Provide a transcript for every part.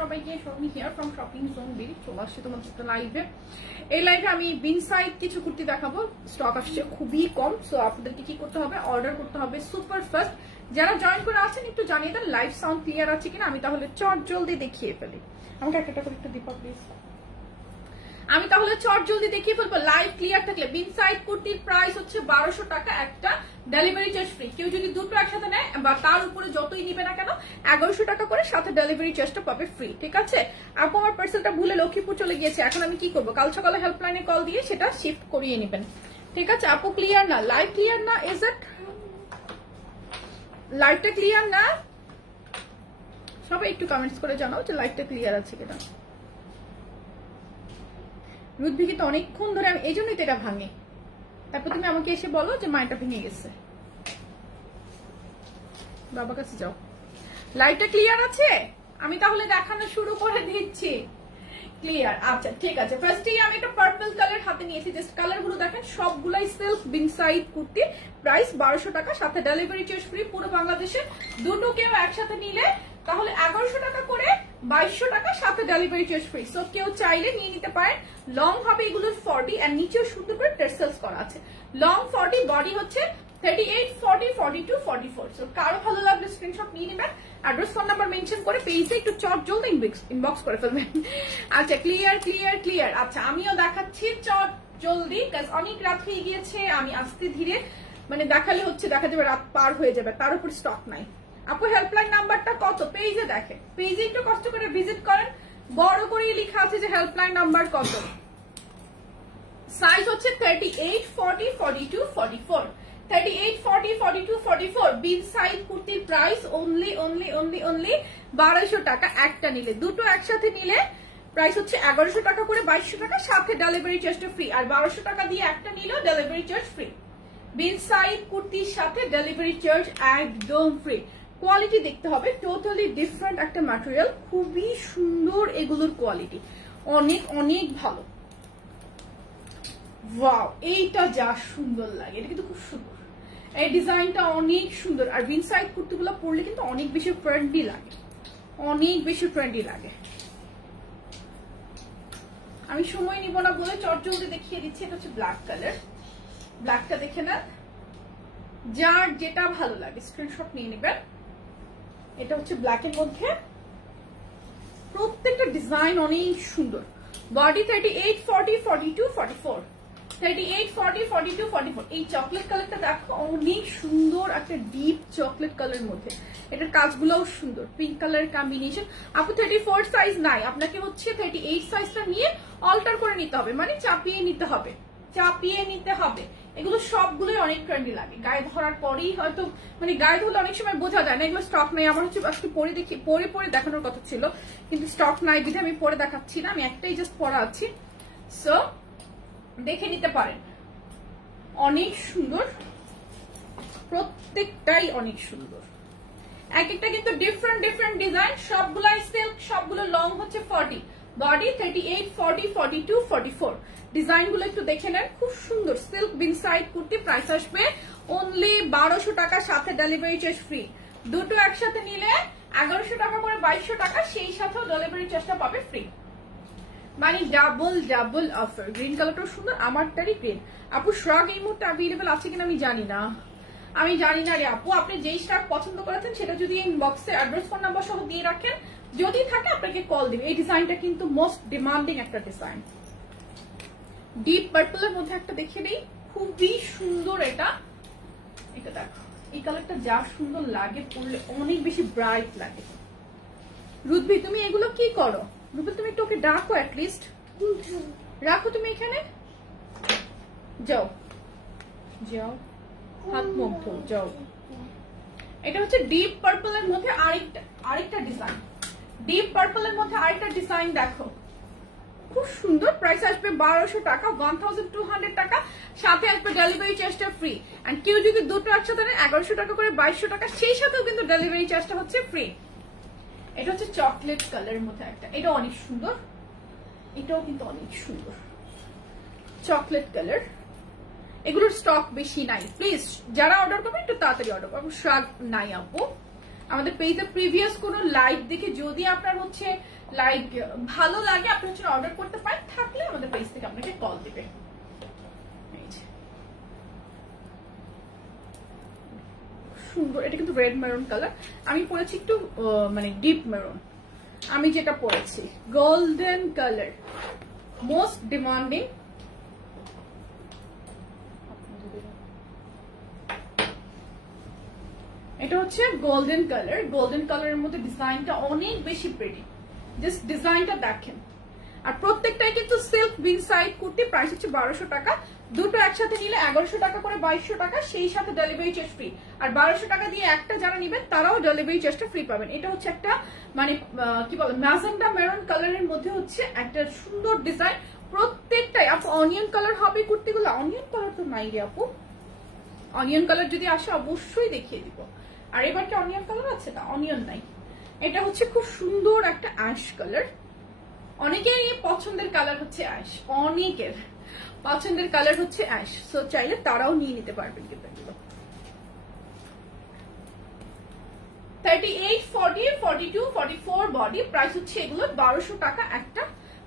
সবাইকে Sharmi here from shopping zone BD. চলে আসছে তোমাদের লাইভে। এই লাইভে আমি বিন সাইড কিছু কুর্তি দেখাবো, স্টক আসছে খুবই কম। সো আপনাদেরকে কি করতে হবে, অর্ডার করতে হবে সুপার ফাস্ট। যারা জয়েন করে আছেন একটু জানিয়ে দেন লাইভ সাউন্ড ক্লিয়ার আছে কিনা, আমি তাহলে চট জলদি দেখিয়ে ফেলি। আমাকে একটা করে একটু দিপা প্লিজ। আমি তাহলে চট জলদি দেখিয়ে ফেলবো লাইভ ক্লিয়ার থাকলে। বিন সাইড কুর্তির প্রাইস হচ্ছে 1200 টাকা একটা, ডেলিভারি চার্জ ফ্রি। কেউ যদি দুটো একসাথে নেয় বা তার উপরে যতই নিবে না কেন 1100 টাকা করে, সাথে ডেলিভারি চার্জটা পাবে ফ্রি। ঠিক আছে আপু, আমার পার্সেলটা ভুলে লক্ষ্মীপুর চলে গিয়েছে, এখন আমি কি করবো? কাল সকালে হেল্পলাইনে কল দিয়ে সেটা শিফট করিয়ে নেবেন। ঠিক আছে আপু, ক্লিয়ার না? লাইভ ক্লিয়ার না? ইজ ইট লাইভটা ক্লিয়ার না? সবাই একটু কমেন্টস করে জানাও যে লাইভটা ক্লিয়ার আছে কিনা। রুদ্ভিকে তো অনেকক্ষণ ধরে আমি এই জন্যই তো এটা ভাঙে, তারপর তুমি আমাকে এসে বলো যে মায়েরটা ভেঙে গেছে। বাবার কাছে যাও। লাইটটা ক্লিয়ার আছে? আমি তাহলে দেখানো শুরু করে দিচ্ছি। ক্লিয়ার? আচ্ছা ঠিক আছে। ফার্স্টেই আমি একটা পার্পল কালার হাতে নিয়েছি, জাস্ট কালার গুলো দেখেন সবগুলাই সিল্ক বিন সাইড কুর্তি, প্রাইস 1200 টাকা, সাথে ডেলিভারি চার্জ ফ্রি পুরো বাংলাদেশে। দুটো কেউ একসাথে নিলে তাহলে 1100 টাকা করে, 2200 টাকা, সাথে ডেলিভারি চার্জ ফ্রি। সো কেউ চাইলে নিয়ে নিতে পারেন। লং হবে এগুলোর 40 আর নিচেও সুন্দর করে টেসেলস করা আছে। লং 40, বডি হচ্ছে 38, 40, 42, 44। সো কারো ভালো লাগলে স্ক্রিনশট নিয়ে নেবেন, অ্যাড্রেস ফোন নাম্বার মেনশন করে পেজে একটু চট জলদি ইনবক্স করে ফেলবেন। আচ্ছা ক্লিয়ার ক্লিয়ার ক্লিয়ার। আচ্ছা আমিও দেখাচ্ছি চট জলদি, কাজ অনেক রাত হয়ে গিয়েছে। আমি আস্তে ধীরে মানে দেখালে হচ্ছে দেখা যাবে রাত পার হয়ে যাবে, তার উপর স্টক নাই। আপু হেল্পলাইন নাম্বারটা কত? পেজে দেখেন, পেজে একটু কষ্ট করে ভিজিট করেন, বড় করে লেখা আছে যে হেল্পলাইন নাম্বার কত। সাইজ হচ্ছে 38, 40, 42, 44। 38, 40, 42, 44 বিন সাইজ কুর্তির প্রাইস অনলি 1200 টাকা একটা নিলে। দুটো একসাথে নিলে প্রাইস হচ্ছে 1100 টাকা করে, 2200 টাকা, সাথে ডেলিভারি চার্জটা ফ্রি। আর 1200 টাকা দিয়ে একটা নিলেও ডেলিভারি চার্জ ফ্রি। বিন সাইড কুর্তির সাথে ডেলিভারি চার্জ একদম ফ্রি। কোয়ালিটি দেখতে হবে, টোটালি ডিফারেন্ট একটা ম্যাটেরিয়াল, খুবই সুন্দর এগুলোর কোয়ালিটি, অনেক অনেক ভালো। ওয়াও, এইটা যা সুন্দর লাগে, এটা কিন্তু খুব সুন্দর, এই ডিজাইনটা অনেক সুন্দর। আর বিন সাইড কুর্তিগুলো পরলে কিন্তু অনেক বেশি ট্রেন্ডি লাগে, অনেক বেশি ট্রেন্ডি লাগে। আমি সময় নিব না বলে চটজলদি দেখিয়ে দিচ্ছি। এটা হচ্ছে ব্ল্যাক কালার, ব্ল্যাকটা দেখে না, যার যেটা ভালো লাগে স্ক্রিনশট নিয়ে নেবেন। এটা হচ্ছে ব্ল্যাকের মধ্যে, প্রত্যেকটা ডিজাইন অনেক সুন্দর। বডি 38, 40, 42, 44, 38, 40, 42, 44। এই চকলেট কালারটা দেখো অনেক সুন্দর, একটা ডিপ চকলেট কালার মধ্যে, এটার কাজগুলোও সুন্দর, পিঙ্ক কালার কম্বিনেশন। আপু 34 সাইজ নাই, আপনাকে হচ্ছে 38 সাইজটা নিয়ে অল্টার করে নিতে হবে, মানে চাপিয়ে নিতে হবে, চাপিয়ে নিতে হবে। এগুলো সবগুলোই অনেক ট্রেন্ডি লাগে, গায়ে ধরার পরেই হয়তো মানে গায়ে ধরলে অনেক সময় বোঝা যায় না এগুলো স্টক নেই। আমার হচ্ছে আজকে পরে দেখি, পরে দেখানোর কথা ছিল কিন্তু স্টক নাই বিধে আমি পরে দেখাচ্ছি না, আমি একটাই জাস্ট পরা আছি। সো দেখে নিতে পারেন, অনেক সুন্দর, প্রত্যেকটাই অনেক সুন্দর, এক একটা কিন্তু ডিফারেন্ট ডিফারেন্ট ডিজাইন, সবগুলাই সিল্ক, সবগুলো লং হচ্ছে 40, বডি 38, 40, 42, 44। ডিজাইন গুলো একটু দেখে নেন, খুব সুন্দর সিল্ক বিন সাইড কুর্তি। প্রাইস আসবে অনলি 1200 টাকা, সাথে ডেলিভারি চার্জ ফ্রি। দুটো একসাথে নিলে 1100 টাকা করে, 2200 টাকা, সেই সাথেও ডেলিভারি চার্জটা পাবে ফ্রি, মানে ডাবল ডাবল অফার। গ্রিন কালারটাও সুন্দর, আমারটারই গ্রিন। আপু শ্রাগ এই মুহূর্তে অ্যাভেলেবল আছে কিনা আমি জানি না, আমি জানি না রে আপু। আপনি যেই শ্রাগ পছন্দ করেছেন সেটা যদি ইনবক্সে অ্যাড্রেস ফোন নাম্বার সহ দিয়ে রাখেন, যদি থাকে আপনাকে কল দিবে। এই ডিজাইনটা কিন্তু মোস্ট ডিমান্ডিং একটা ডিজাইন। ডিপ পার্পলের মধ্যে একটা দেখিয়ে দিই, খুবই সুন্দর এটা। এটা দেখো, এই কালারটা যা সুন্দর লাগে, পরলে অনেক বেশি ব্রাইট লাগে। রুদ্ভি তুমি এগুলো কি করো? রুবেল তুমি একটু ওকে ডাকো, অ্যাটলিস্ট রাখো তুমি এখানে, যাও যাও, হাত মুখ ধো, যাও। এটা হচ্ছে ডিপ পার্পলের মধ্যে আরেকটা ডিজাইন, ডিপ পার্পলের মধ্যে আরেকটা ডিজাইন দেখো, খুব সুন্দর। প্রাইস আসবে 1200 টাকা, 1200 টাকা, সাথে আসবে ডেলিভারি চার্জটা ফ্রি। এন্ড কেউ যদি দুটো একসাথে নেন 1100 টাকা করে 2200 টাকা, সেই সাথেও কিন্তু ডেলিভারি চার্জটা হচ্ছে ফ্রি। এটা হচ্ছে চকলেট কালারের মধ্যে একটা, এটা অনেক সুন্দর, এটাও কিন্তু অনেক সুন্দর চকলেট কালার। এগুলোর স্টক বেশি নাই, প্লিজ যারা অর্ডার করবেন একটু তাড়াতাড়ি অর্ডার করবেন, স্টক নাই আপু। আমাদের পেজে প্রিভিয়াস কোনো লাইভ দেখে যদি আপনার হচ্ছে লাইভ ভালো লাগে আপনি হচ্ছে অর্ডার করতে পারেন, থাকলে আমাদের পেজ থেকে আপনাকে কল দিবে। সুন্দর, এটা কিন্তু রেড মেরুন কালার, আমি পরেছি একটু মানে ডিপ মেরুন, আমি যেটা পরেছি গোল্ডেন কালার, মোস্ট ডিমান্ডিং। এটা হচ্ছে গোল্ডেন কালার, গোল্ডেন কালারের মধ্যে ডিজাইনটা অনেক বেশি প্রিটি, জাস্ট ডিজাইনটা দেখেন। আর প্রত্যেকটাই কিন্তু সিল্ক বিন সাইড কুর্তি, প্রাইস হচ্ছে 1200 টাকা, দুটো একসাথে নিলে 1100 টাকা করে 2200 টাকা, সেই সাথে ডেলিভারি চার্জ ফ্রি। আর 1200 টাকা দিয়ে একটা যারা নেবেন তারাও ডেলিভারি চার্জটা ফ্রি পাবেন। এটা হচ্ছে একটা মানে কি বলে ম্যাজেন্টা মেরুন কালারের মধ্যে হচ্ছে একটা সুন্দর ডিজাইন, প্রত্যেকটাই। আপু অনিয়ন কালার হবে কুর্তিগুলো, অনিয়ন কালার তো নাই রে আপু, অনিয়ন কালার যদি আসে অবশ্যই দেখিয়ে দিব। আর এবার কি অনিয়ন কালার আছে? না, অনিয়ন নাই। এটা হচ্ছে খুব সুন্দর একটা অ্যাশ কালার, অনেকের পছন্দের কালার হচ্ছে অ্যাশ, অনেকের পছন্দের কালার হচ্ছে অ্যাশ, সো চাইলে তারাও নিয়ে নিতে পারবেন। কিন্তু 38, 40, 42, 44 বডি, প্রাইস হচ্ছে এগুলো 1200 টাকা একটা,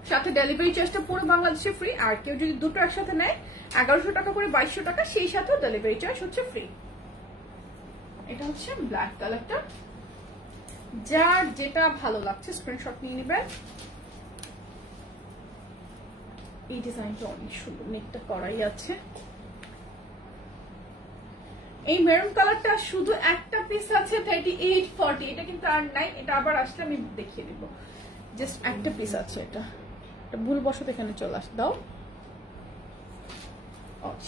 সাথে ডেলিভারি চার্জটা পুরো বাংলাদেশে ফ্রি। আর কেউ যদি দুটো একসাথে নেয় 1100 টাকা করে 2200 টাকা, সেই সাথেও ডেলিভারি চার্জ হচ্ছে ফ্রি। এটা হচ্ছে ব্ল্যাক কালারটা, যার যেটা ভালো লাগছে স্ক্রিনশট নিয়ে নেবেন। এই ডিজাইনটা অনেক সুন্দর, নেকটা করাই আছে। এই মেরুন কালারটা শুধু একটা পিস আছে 38, 40, এটা কিন্তু আর নাই, এটা আবার আসলে আমি দেখিয়ে দিব। জাস্ট একটা পিস আছে, এটা ভুলবশত এখানে চলে আস দাও।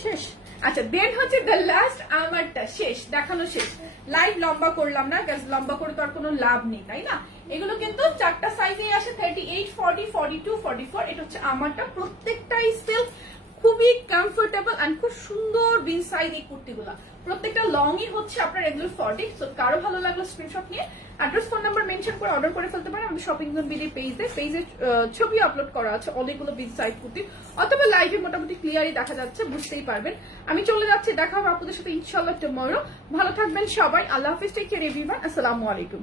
শেষ। আচ্ছা, দেন হচ্ছে দ্য লাস্ট, আমারটা শেষ, দেখানো শেষ। লাইভ লম্বা করলাম না, লম্বা করে তো আর কোনো লাভ নেই, তাই না? এগুলো কিন্তু চারটা সাইজে আসে, 38, 40, 42, 44। এটা হচ্ছে আমারটা, প্রত্যেকটাই সিল্ক, খুবই কমফোর্টেবল এন্ড খুব সুন্দর বিন সাইজ এই কুর্তিগুলা। প্রত্যেকটা লংই হচ্ছে আপনার এগুলো 40। সো কারো ভালো লাগলো স্ক্রিনশট নিয়ে অ্যাড্রেস ফোন নাম্বার মেনশন করে অর্ডার করে ফেলতে পারেন। আমাদের শপিং জোন বিডি পেজে ছবি আপলোড করা আছে অনেকগুলো বিন সাইজ কুর্তি, অথবা লাইভে মোটামুটি ক্লিয়ারই দেখা যাচ্ছে, বুঝতেই পারবেন। আমি চলে যাচ্ছি, দেখা হবে আপনাদের সাথে ইনশাআল্লাহ টুমরো। ভালো থাকবেন সবাই, আল্লাহ হাফেজ, টেক কেয়ার এভরিওয়ান, আসসালামু আলাইকুম।